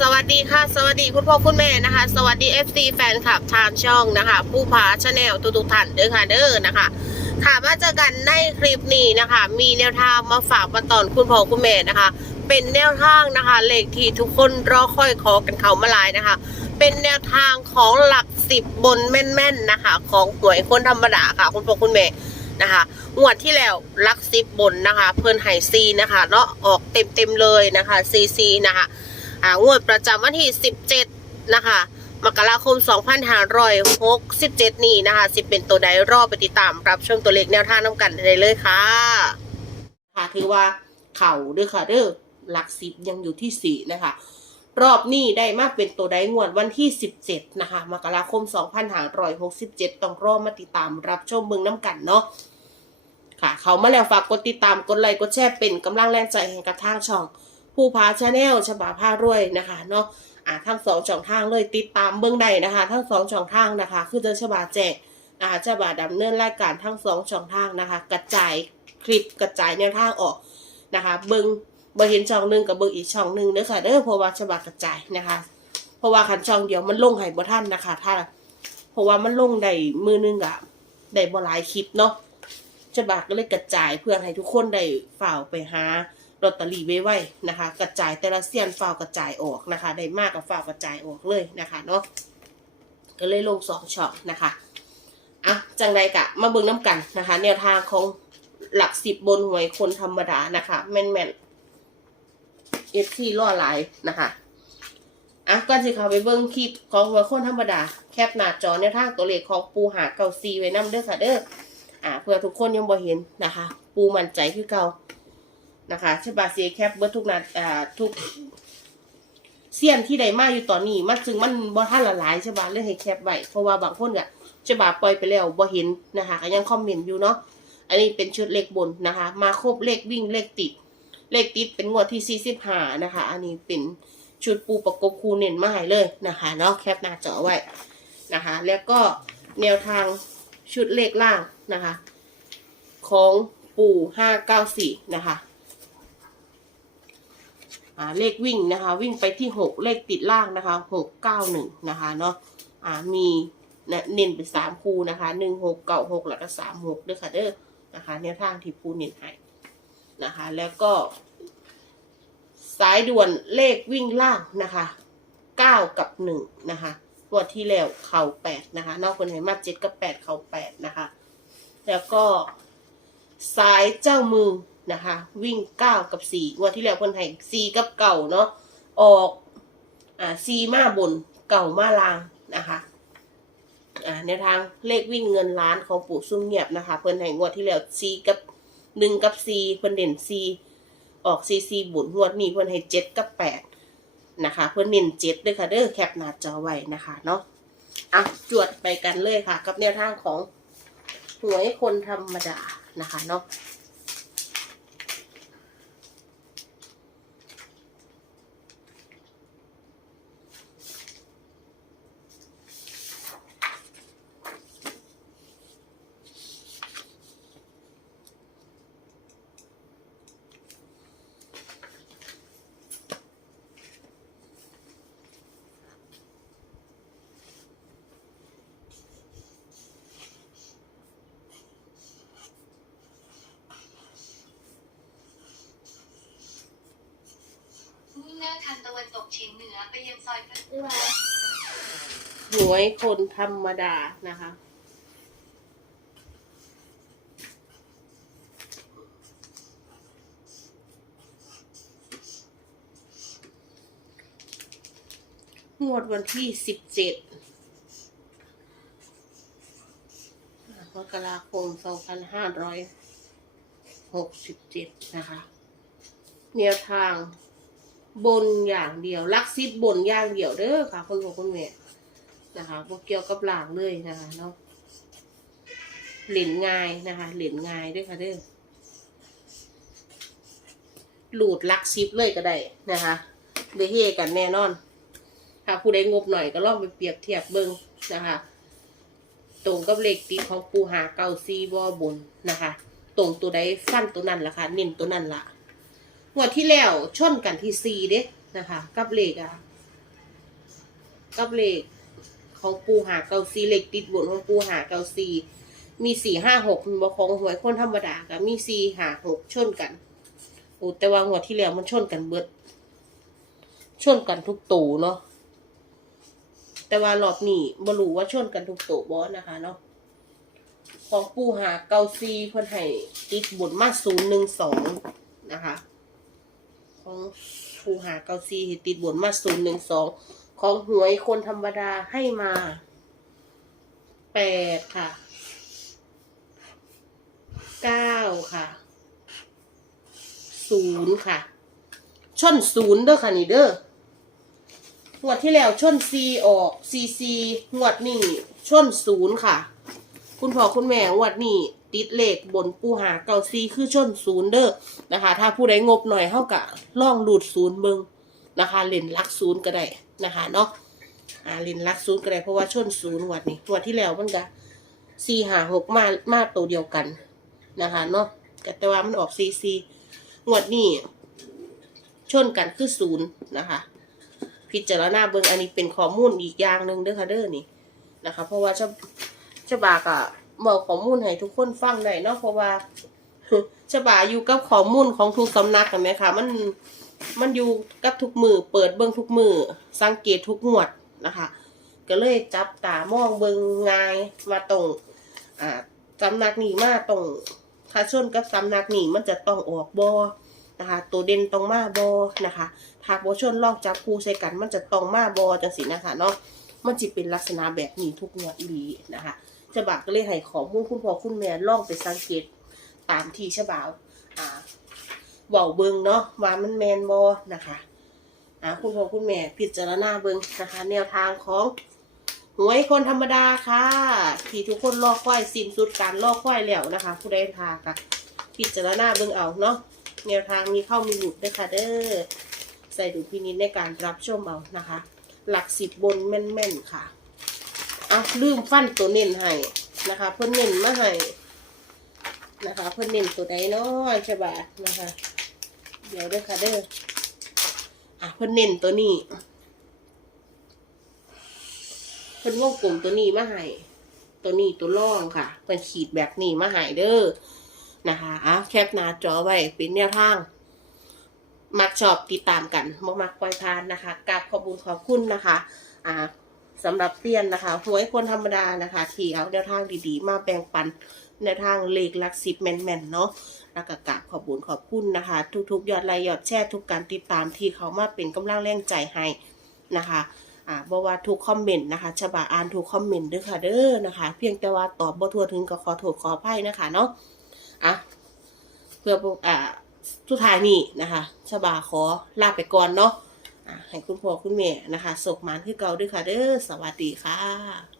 สวัสดีค่ะ สวัสดีคุณพ่อคุณแม่นะคะ สวัสดี FC แฟนคลับทางช่องนะคะ ผู้พาชาแนลทุกๆท่านเด้อค่ะเด้อนะคะค่ะมาเจอกันในคลิปนี้นะคะ มีแนวทางมาฝากมาตอนคุณพ่อคุณแม่นะคะ เป็นแนวทางนะคะเลขที่ทุกคนรอคอยขอกันเขามาลายนะคะ เป็นแนวทางของหลักสิบบนแม่นๆนะคะ ของหวยคนธรรมดาค่ะ คุณพ่อคุณแม่นะคะงวดที่แล้วหลักสิบบนนะคะ เพิ่นไฮซีนะคะเนาะออกเต็มๆเลยนะคะซีซีนะคะ งวดประจำวันที่ 17 นะคะมกราคม 2567 นี้นะคะสิเป็นตัวใดรอบไปติดตามรับชมตัวเลขแนวทางน้ำกันได้เลยค่ะ ค่ะถือว่าเข่าด้อค่ะเด้อหลักสิบยังอยู่ที่สี่นะคะ รอบนี้ได้มากเป็นตัวใดงวดวันที่ 17 นะคะมกราคม 2567 ต้องรอมาติดตามรับชมเมืองน้ำกันเนาะค่ะ เขามาแล้วฝากกดติดตามกดไลค์กดแชร์เป็นกำลังแรงใจให้กับทางช่อง ผู้พาชาแนลฉบาผ้ารวยนะคะเนาะอ่าทั้งสองช่องทางเลยติดตามเบื้องใดนะคะ ทั้งสองช่องทางนะคะ คือจะฉบาแจกนะคะฉบาดำเนินรายการทั้งสองช่องทางนะคะ กระจายคลิปกระจายแนวทางออกนะคะ เบิ้งบ่เห็นช่องหนึ่งกับเบิ้งอีกช่องหนึ่งเด้อค่ะเด้อเพราะว่าฉบากระจายนะคะ เพราะว่าคันช่องเดียวมันลงให้บ่ทันนะคะ ถ้า เพราะว่ามันลงได้มือหนึงอะได้บ่หลายคลิปเนาะฉบาก็เลยกระจายเพื่อให้ทุกคนได้ฝ่าไปหา ลอตเตอรี่ไว้ไว้นะคะ กระจายแต่ละเสี้ยนฝ้ากระจายออกนะคะ ได้มากกับฝ้ากระจายออกเลยนะคะเนาะก็เลยลงสองช็อตนะคะอะจังไรกะมาเบิ่งน้ำกันนะคะ แนวทางของหลักสิบบนหวยคนธรรมดานะคะแม่นแม่นเอฟซีล่อหลายนะคะอะก่อนสิเขาไปเบิ่งคลิปของหวยคนธรรมดา แคปหน้าจอแนวทางตัวเลขของปูหาเก่าซีไว้นํเด้อค่ะเด้ออ่าเพื่อทุกคนยังบ่เห็นนะคะ ปูมั่นใจคือเก่า นะคะฉบาเซียแคปเบิร์ทุกนัดอ่าทุกเสี้ยนที่ใดมาอยู่ตอนนี้มันจึงมันบ่ทันละหลายฉบาเลยให้แคปไว้เพราะว่าบางคนก็ฉบาปล่อยไปแล้วบ่เห็นนะคะก็ยังคอมเมนต์อยู่เนาะอันนี้เป็นชุดเลขบนนะคะ มาครบเลขวิ่งเลขติด เลขติดเป็นงวดที่ 45 นะคะ อันนี้เป็นชุดปูประกบคูเน้นมาให้เลยนะคะเนาะแคปหน้าจอไว้นะคะ แล้วก็แนวทางชุดเลขล่างนะคะ ของปู594 นะคะ อ่าเลขวิ่งนะคะ วิ่งไปที่หกเลขติดล่างนะคะหกเก้าหนึ่งนะคะเนาะอ่ามีเน้นไปสามคูนะคะหนึ่งหกเก้าหกแล้วก็สามหกด้วยค่ะเด้อนะคะแนวทางที่ปูเน้นให้นะคะ แล้วก็ สายด่วนเลขวิ่งล่างนะคะเก้ากับหนึ่งนะคะงวดที่แล้วเข่าแปดนะคะ นอกคนไหนมาเจ็ดกับแปดเข่าแปดนะคะ แล้วก็สายเจ้ามือ นะคะ วิ่งเก้ากับสี่งวันที่แล้วคนไทยสี่กับเก่าเนาะออกอ่าสี่มาบนเก่ามาลางนะคะอ่าในทางเลขวิ่งเงินล้านของปู่ซุ่มเงียบนะคะ เพิ่นให้งวดที่แล้วสี่กับหนึ่งกับสี่เพิ่นเด่นสี่ออกสี่สี่บุญงวดนี้เพิ่นให้เจ็ดกับแปดนะคะ เพิ่นเน้นเจ็ดด้วยค่ะเด้อแคปหน้าจอไว้นะคะเนาะอะจวดไปกันเลยค่ะ กับแนวทางของหวยคนธรรมดานะคะเนาะ ทางตะวันตกเฉียงเหนือไปยังซอยพระหวยคนธรรมดานะคะ งวดวันที่สิบเจ็ดมกราคมสองพันห้าร้อยหกสิบเจ็ดนะคะ แนวทาง บนอย่างเดียวลักซิบบนอย่างเดียวเด้อค่ะคุณพ่อคุณแม่นะคะพวกเกี่ยวกับหลางเลยนะคะเนาะเหรียญง่ายนะคะเหรียญง่ายด้วยค่ะเด้อหลุดลักซิบเลยก็ได้นะคะเดเฮกันแน่นอนถ้าผู้ใดงบหน่อยก็ลองไปเปรียบเทียบเบิ้งนะคะ ตรงกับเลขติดของปูหาเก้าซีบอบนนะคะ ตรงตัวใดฟันตัวนั้นล่ะค่ะเน้นตัวนั้นล่ะ งวที่แล้วชนกันที่ซีเด้นะคะ กับเลขอะกับเลขของปูหาเกาซีเลขติดบนของปูหาเกาซีมีสี่ห้าหกมันบอกของหวยคนธรรมดากับมีสี่หาหกชนกันโอ้แต่ว่าหัวที่แล้วมันชนกันเบิด ชนกันทุกตูเนาะแต่ว่ารอบนี้บรู้ว่าชนกันทุกตูบ่นะคะเนาะของปูหาเกาซีเพิ่นให้ติดบนมาศูนย์หนึ่งสองนะคะ ของปูหาเกาซีให้ติดบนมาศูนย์หนึ่งสองของหวยคนธรรมดาให้มาแปดค่ะเก้าค่ะศูนย์ค่ะ ชนศูนย์เด้อค่ะนี่เด้องวดที่แล้วชนซีออกซีซีงวดนี้ชนศูนย์ค่ะ คุณพ่อคุณแม่งวดนี้ ติดเลขบนปูหาเกาซีคือชนศูนย์เด้อนะคะ ถ้าผู้ใดงบหน่อยเท่ากับล่องหลุดศูนย์เบิงนะคะเล่นลักศูนย์ก็ได้นะคะเนาะอ่าเล่นลักศูนย์ก็ได้เพราะว่าชนศูนย์งวดนี้งวดที่แล้วมันก็ซีหาหกมามาตัวเดียวกันนะคะเนาะแต่ว่ามันออกซีซีงวดนี้ชนกันคือศูนย์นะคะ พิจารณาเบิงอันนี้เป็นข้อมูลอีกอย่างหนึ่งเด้อค่ะเด้อนี่นะคะ เพราะว่าเจ้าเจ้าบากอะ บอกข้อมูลให้ทุกคนฟังได้เนาะเพราะว่าเจ้าบาอยู่กับข้อมูลของทุกสำนักกันไหมคะมันมันอยู่กับทุกมือเปิดเบิ่งทุกมือสังเกตทุกงวดนะคะ ก็เลยจับตามองเบิ่งง่ายว่าตรงอ่าสำนักนี้มาตรงถ้าชนกับสำนักนี้มันจะต้องออกบอนะคะ ตัวเด่นตรงมาบอนะคะถ้าโบชนลอกจับคู่ใส่กัน มันจะตรงมาบอจังสินะคะเนาะมันจะเป็นลักษณะแบบนี้ทุกงวดอีหลีนะคะ ฉบาก็เลยให้ข้อมูลคุณพ่อคุณแม่ลองไปสังเกตตามที่ฉบาอ่าเบาเบิงเนาะว่ามันแมนบอนะคะอ่าคุณพ่อคุณแม่พิจารณาเบิงนะคะ แนวทางของหวยคนธรรมดาค่ะ ที่ทุกคนรอคอยสิ้นสุดการรอคอยแล้วนะคะ ผู้ใดทาค่ะพิจารณาเบิงเอาเนาะแนวทางมีเข้ามีหลุดด้วยค่ะเด้อใส่ดุลพินิจในการรับชมเอานะคะ หลักสิบบนแม่นๆค่ะ อะลืมฟันตัวเน้นให้นะคะ เพิ่นเน้นมาให้นะคะ เพิ่นเน้นตัวใดน้อยใช่ปะนะคะ เดี๋ยวเด้อค่ะเด้ออะเพิ่นเน้นตัวนี้ เพิ่นวงกลมตัวนี้มาให้ตัวนี้ตัวล่องค่ะเพิ่นขีดแบบนี้มาให้เด้อนะคะอะแคปหน้าจอไว้เป็นแนวทางมักชอบติดตามกันบ่มักปล่อยพานนะคะกราบขอบคุณขอบคุณนะคะ อ่า สำหรับเตียนนะคะหวยคนธรรมดานะคะที่เอาแนวทางดีๆ มาแบ่งปันแนวทางเลขลักสิบแม่นๆเนาะแล้วก็กราบขอบคุณขอบคุณนะคะ ทุกๆ ยอดไลค์ยอดแชร์ทุกการติดตามที่เขามาเป็นกำลังแรงใจให้นะคะอ่าบอกว่าทุกคอมเมนต์นะคะฉบาอ่านทุกคอมเมนต์ด้อค่ะเด้อนะคะ เพียงแต่ว่าตอบบ่ทั่วถึงก็ขอโทษขออภัยนะคะเนาะอะเพื่ออ่าสุดท้ายนี้นะคะชบาขอลาไปก่อนเนาะ ให้คุณพ่อคุณแม่นะคะสกหมันคือเก่าด้วยค่ะเด้อสวัสดีค่ะ